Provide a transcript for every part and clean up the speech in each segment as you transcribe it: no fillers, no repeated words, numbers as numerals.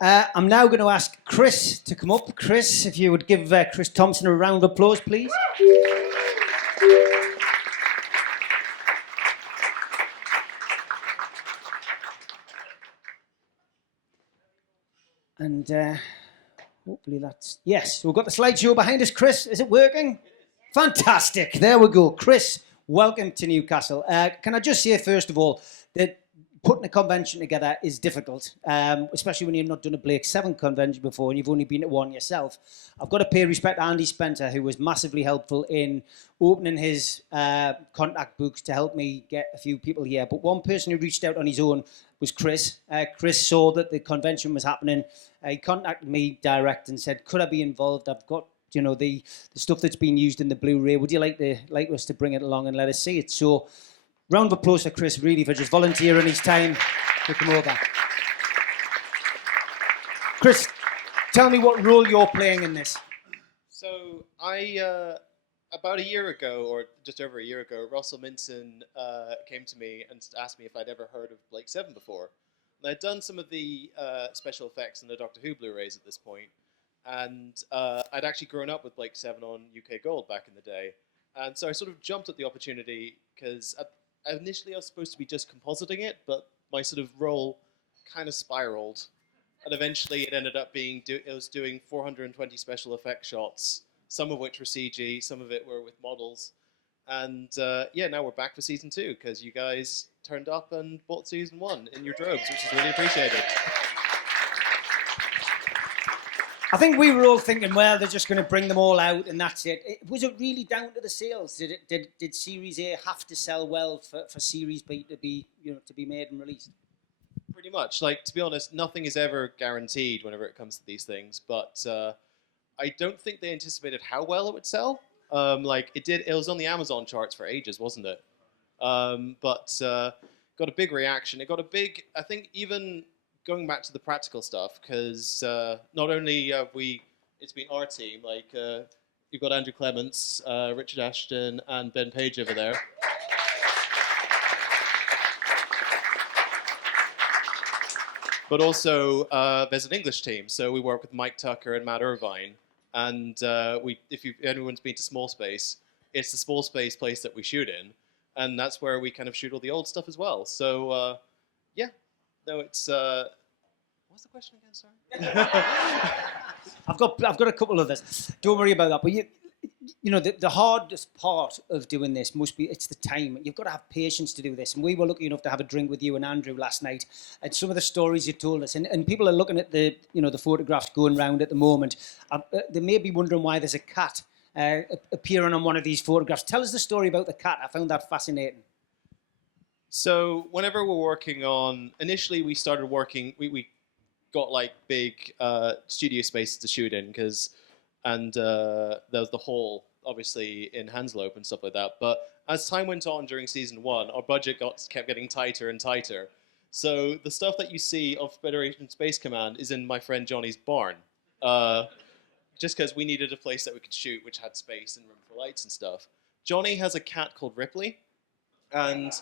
I'm now going to ask Chris to come up. Chris, if you would give Chris Thompson a round of applause, please. And hopefully that's... Yes, we've got the slideshow behind us. Chris, is it working? Fantastic. There we go. Chris, welcome to Newcastle. Can I just say, first of all, that putting a convention together is difficult, especially when you've not done a Blake 7 convention before and you've only been to one yourself. I've got to pay respect to Andy Spencer, who was massively helpful in opening his contact books to help me get a few people here. But one person who reached out on his own was Chris. Chris saw that the convention was happening. He contacted me direct and said, could I be involved? I've got, you know, the stuff that's been used in the Blu-ray. Would you like us to bring it along and let us see it? So, round of applause for Chris, really, for just volunteering his time to come over. Chris, tell me what role you're playing in this. So I, about a year ago, or just over a year ago, Russell Minton came to me and asked me if I'd ever heard of Blake 7 before. And I'd done some of the special effects in the Doctor Who Blu-rays at this point, and I'd actually grown up with Blake 7 on UK Gold back in the day. And so I sort of jumped at the opportunity, because initially I was supposed to be just compositing it, but my sort of role kind of spiraled. And eventually it ended up being, it was doing 420 special effect shots, some of which were CG, some of it were with models. And yeah, now we're back for season 2, because you guys turned up and bought season 1 in your droves, which is really appreciated. I think we were all thinking, well, they're just going to bring them all out and that's it. Was it really down to the sales? Did Series A have to sell well for Series B to be, to be made and released? Pretty much. Like, to be honest, nothing is ever guaranteed whenever it comes to these things, but I don't think they anticipated how well it would sell. Like, it was on the Amazon charts for ages, wasn't it? But got a big reaction. It got a big, I think, even going back to the practical stuff, because not only have it's been our team, like you've got Andrew Clements, Richard Ashton, and Ben Page over there. But also, there's an English team, so we work with Mike Tucker and Matt Irvine. And if anyone's been to Small Space, it's the Small Space place that we shoot in, and that's where we kind of shoot all the old stuff as well. So yeah, no, it's. What's the question again? Sorry. I've got a couple of this. Don't worry about that. But the hardest part of doing this must be it's the time. You've got to have patience to do this. And we were lucky enough to have a drink with you and Andrew last night. And some of the stories you told us, and people are looking at the photographs going around at the moment. They may be wondering why there's a cat appearing on one of these photographs. Tell us the story about the cat. I found that fascinating. So whenever we're working on, initially we started working. We got like big studio spaces to shoot in, and there was the hall, obviously, in Hanslope and stuff like that. But as time went on during season 1, our budget kept getting tighter and tighter. So the stuff that you see of Federation Space Command is in my friend Johnny's barn, just because we needed a place that we could shoot, which had space and room for lights and stuff. Johnny has a cat called Ripley, and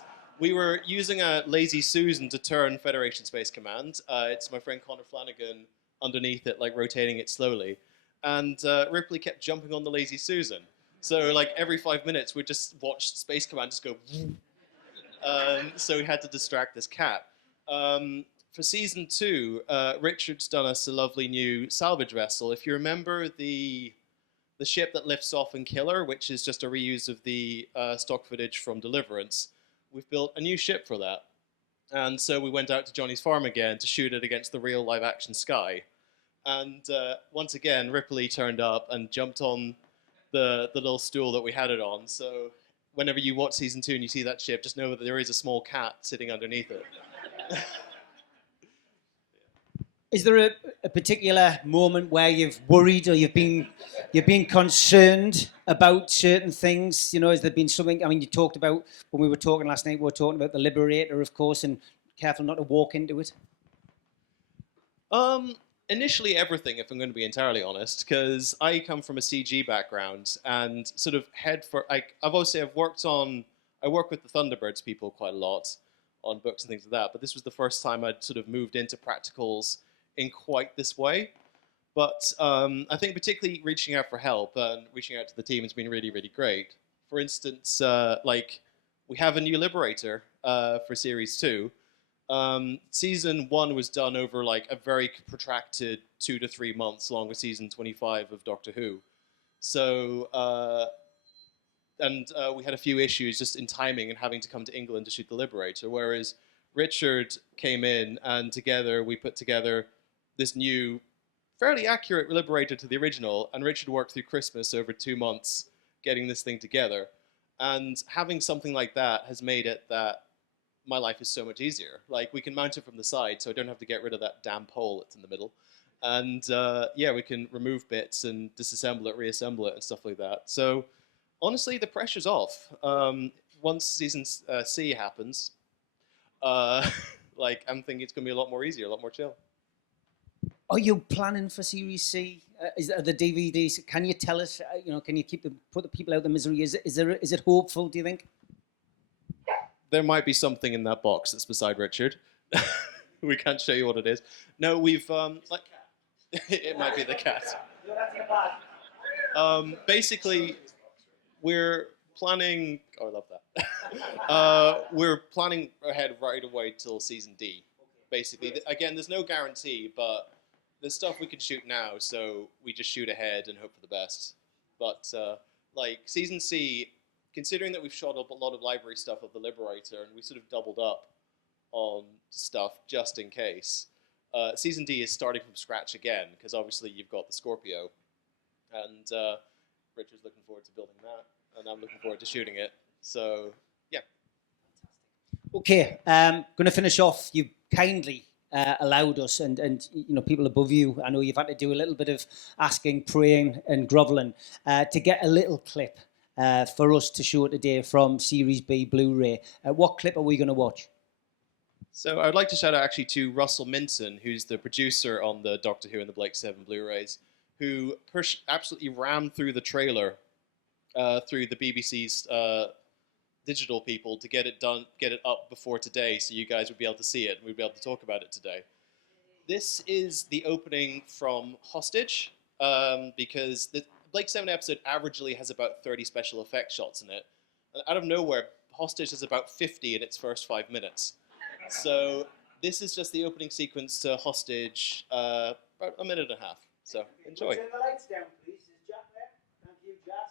we were using a Lazy Susan to turn Federation Space Command. It's my friend Connor Flanagan underneath it, like rotating it slowly. And Ripley kept jumping on the Lazy Susan. So like every 5 minutes, we'd just watch Space Command just go. So we had to distract this cat. For season 2, Richard's done us a lovely new salvage vessel. If you remember the ship that lifts off in Killer, which is just a reuse of the stock footage from Deliverance, we've built a new ship for that. And so we went out to Johnny's farm again to shoot it against the real live-action Sky. And once again, Ripley turned up and jumped on the little stool that we had it on. So whenever you watch season 2 and you see that ship, just know that there is a small cat sitting underneath it. Is there a particular moment where you've worried or you've been concerned about certain things? Has there been something? I mean, you talked about, when we were talking last night, we were talking about the Liberator, of course, and careful not to walk into it. Initially everything, if I'm going to be entirely honest, because I come from a CG background and sort of I work with the Thunderbirds people quite a lot on books and things like that, but this was the first time I'd sort of moved into practicals in quite this way. But I think particularly reaching out for help and reaching out to the team has been really, really great. For instance, like we have a new Liberator for Series 2. Season 1 was done over like a very protracted 2 to 3 months long with season 25 of Doctor Who. So, we had a few issues just in timing and having to come to England to shoot the Liberator, whereas Richard came in and together we put together this new, fairly accurate Liberator to the original, and Richard worked through Christmas over 2 months getting this thing together. And having something like that has made it that my life is so much easier. Like, we can mount it from the side, so I don't have to get rid of that damn pole that's in the middle. And yeah, we can remove bits and disassemble it, reassemble it, and stuff like that. So honestly, the pressure's off. Once season C happens, like, I'm thinking it's going to be a lot more easier, a lot more chill. Are you planning for Series C? Are the DVDs? Can you tell us? Can you put the people out of the misery? Is it hopeful? Do you think? There might be something in that box that's beside Richard. We can't show you what it is. No, we've like it might be the cat. Basically, we're planning. Oh, I love that. We're planning ahead right away till season D. Basically, again, there's no guarantee, but there's stuff we can shoot now, so we just shoot ahead and hope for the best. But like season C, considering that we've shot up a lot of library stuff of the Liberator and we sort of doubled up on stuff just in case, season D is starting from scratch again, because obviously you've got the Scorpio, and Richard's looking forward to building that, and I'm looking forward to shooting it. So yeah. Okay, going to finish off. You kindly allowed us, and people above you, I know you've had to do a little bit of asking, praying and grovelling to get a little clip for us to show today from Series B Blu-ray. What clip are we going to watch? So I'd like to shout out actually to Russell Minton, who's the producer on the Doctor Who and the Blake 7 Blu-rays, who absolutely rammed through the trailer through the BBC's digital people to get it up before today, so you guys would be able to see it and we'd be able to talk about it today. This is the opening from Hostage, because the Blake 7 episode averagely has about 30 special effects shots in it. And out of nowhere, Hostage has about 50 in its first 5 minutes. So this is just the opening sequence to Hostage, about a minute and a half. So enjoy. Turn the lights down, please. Is Jack there? Thank you, Jack.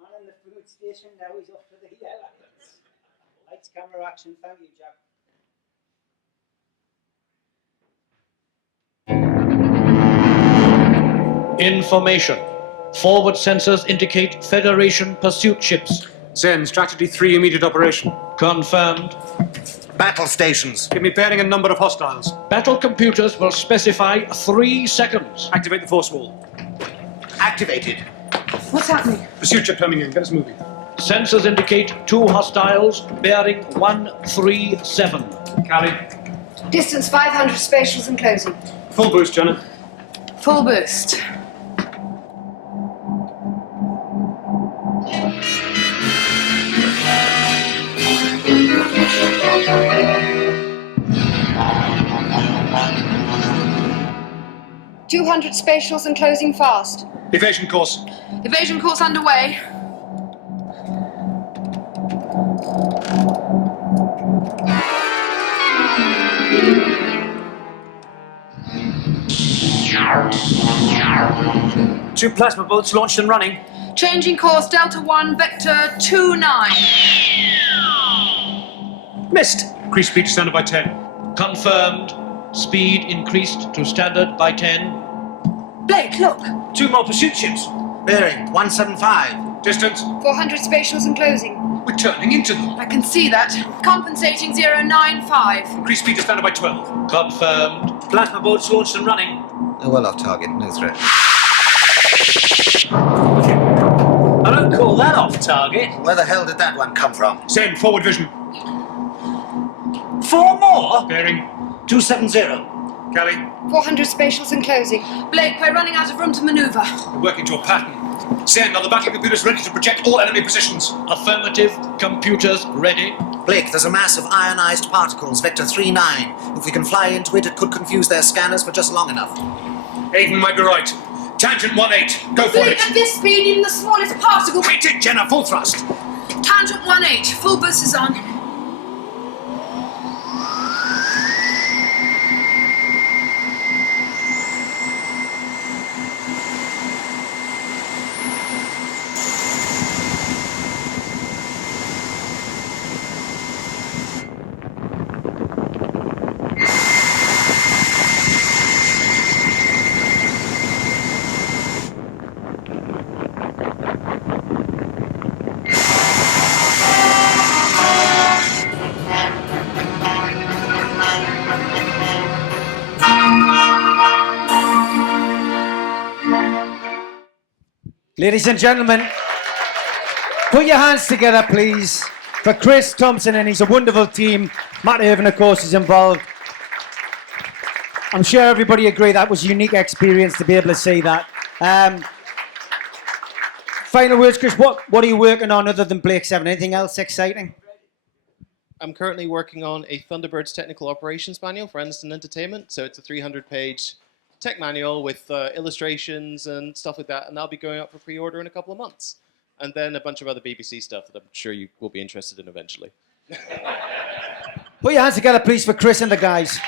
Man in the food station, now he's off to the lights. Lights, camera, action. Thank you, Jack. Information. Forward sensors indicate Federation pursuit ships. Send Strategy 3 immediate operation. Confirmed. Battle stations. Give me bearing and number of hostiles. Battle computers will specify 3 seconds. Activate the force wall. Activated. What's happening? Pursuit ship coming in. Get us moving. Sensors indicate 2 hostiles, bearing 137. Callie. Distance 500 spatials and closing. Full boost, Jenna. Full boost. "200 spatials and closing fast. Evasion course. Evasion course underway. Two plasma boats launched and running. Changing course Delta 1 Vector 29. Missed. Increase speed to standard by 10. Confirmed. Speed increased to standard by 10. Blake, look. 2 more pursuit ships. Bearing 175. Distance. 400 spatials and closing. We're turning into them. I can see that. Compensating 095. Increase speed to standard by 12. Confirmed. Plasma boats launched and running. Well off target, no threat. I don't call that off target. Where the hell did that one come from? Send forward vision. 4 more? Bearing. 270. Callie. 400 spatials and closing. Blake, we're running out of room to maneuver. We're working to a pattern. Send. Are the battle computers ready to project all enemy positions? Affirmative. Computers ready. Blake, there's a mass of ionized particles, vector 3-9. If we can fly into it, it could confuse their scanners for just long enough. Avon might be right. Tangent 1-8. Go for Blake, it. at this speed, even the smallest particle... Hit it, Jenna. Full thrust. Tangent 1-8. Full boost is on. Ladies and gentlemen, put your hands together, please, for Chris Thompson and his wonderful team. Matt Irvin, of course, is involved. I'm sure everybody agree that was a unique experience to be able to see that. Final words, Chris. What are you working on other than Blake 7? Anything else exciting? I'm currently working on a Thunderbird's technical operations manual for Anderson Entertainment. So it's a 300-page tech manual with illustrations and stuff like that, and that'll be going up for pre-order in a couple of months. And then a bunch of other BBC stuff that I'm sure you will be interested in eventually. Put your hands together, please, for Chris and the guys.